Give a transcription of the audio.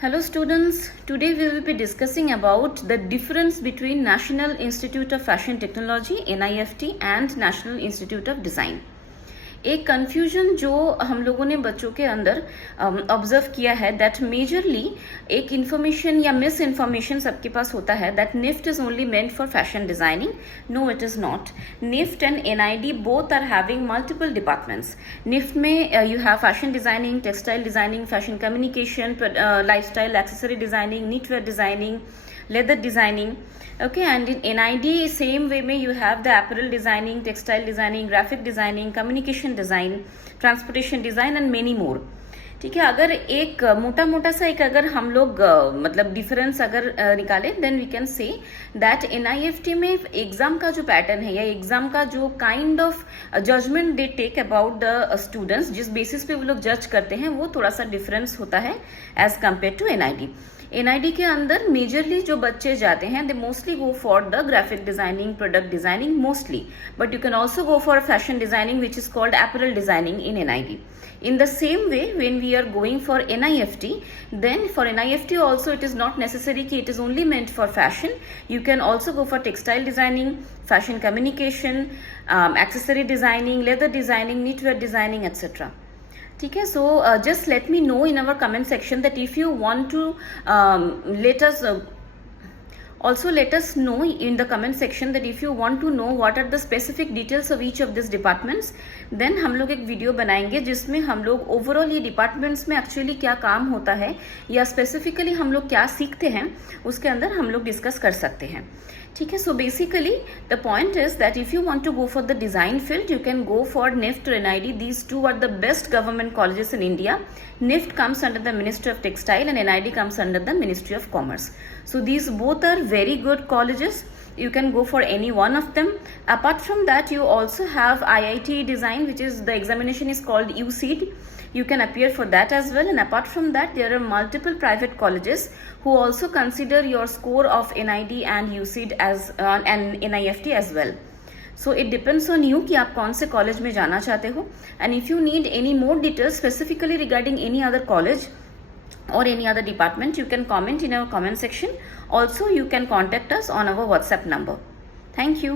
Hello students, today we will be discussing about the difference between National Institute of Fashion Technology NIFT and National Institute of Design. एक confusion जो हम लोगों ने बच्चों के अंदर ऑब्जर्व किया है दैट मेजरली एक इन्फॉर्मेशन या मिस इन्फॉर्मेशन सबके पास होता है that NIFT is only meant for fashion designing. No, it is not. NIFT and NID both are having multiple departments. NIFT में you have fashion designing, textile designing, fashion communication, lifestyle accessory designing, knitwear designing, leather designing. Okay, and in NID same way में you have the apparel designing, textile designing, graphic designing, communication design, transportation design and many more. ठीक है, अगर एक मोटा मोटा सा एक अगर हम लोग मतलब डिफरेंस अगर निकाले then we can say that NIFT में एग्जाम का जो पैटर्न है या एग्जाम का जो kind of judgement they take about the students, जिस बेसिस पे वो लोग जज करते हैं वो थोड़ा सा डिफरेंस होता है as compared to NID. NID के अंदर मेजरली जो बच्चे जाते हैं they mostly go for the graphic designing, product designing mostly, but you can also go for fashion designing which is called apparel designing in NID. In the same way, when we are going for NIFT, then for NIFT also it is not necessary कि it is only meant for fashion. You can also go for textile designing, fashion communication, accessory designing, leather designing, knitwear designing, etc. ठीक है, so just let me know in our comment section that if you want to let us know in the comment section that if you want to know what are the specific details of each of these departments, then हम लोग एक video बनाएंगे जिसमें हम लोग overall ये departments में actually क्या काम होता है या स्पेसिफिकली हम लोग क्या सीखते हैं उसके अंदर हम लोग डिस्कस कर सकते हैं. ठीक है, so basically the point is that if you want to go for the design field you can go for NIFT or NID. These two are the best government colleges in India. NIFT comes under the Ministry of Textile and NID comes under the Ministry of Commerce. So these both are very good colleges. You can go for any one of them. Apart from that, you also have IIT Design, which is the examination is called UCED. You can appear for that as well. And apart from that, there are multiple private colleges who also consider your score of NID and UCED as and NIFT as well. So it depends on you कि आप कौन से college में जाना चाहते हो. And if you need any more details specifically regarding any other college or any other department, you can comment in our comment section. Also, you can contact us on our WhatsApp number. Thank you.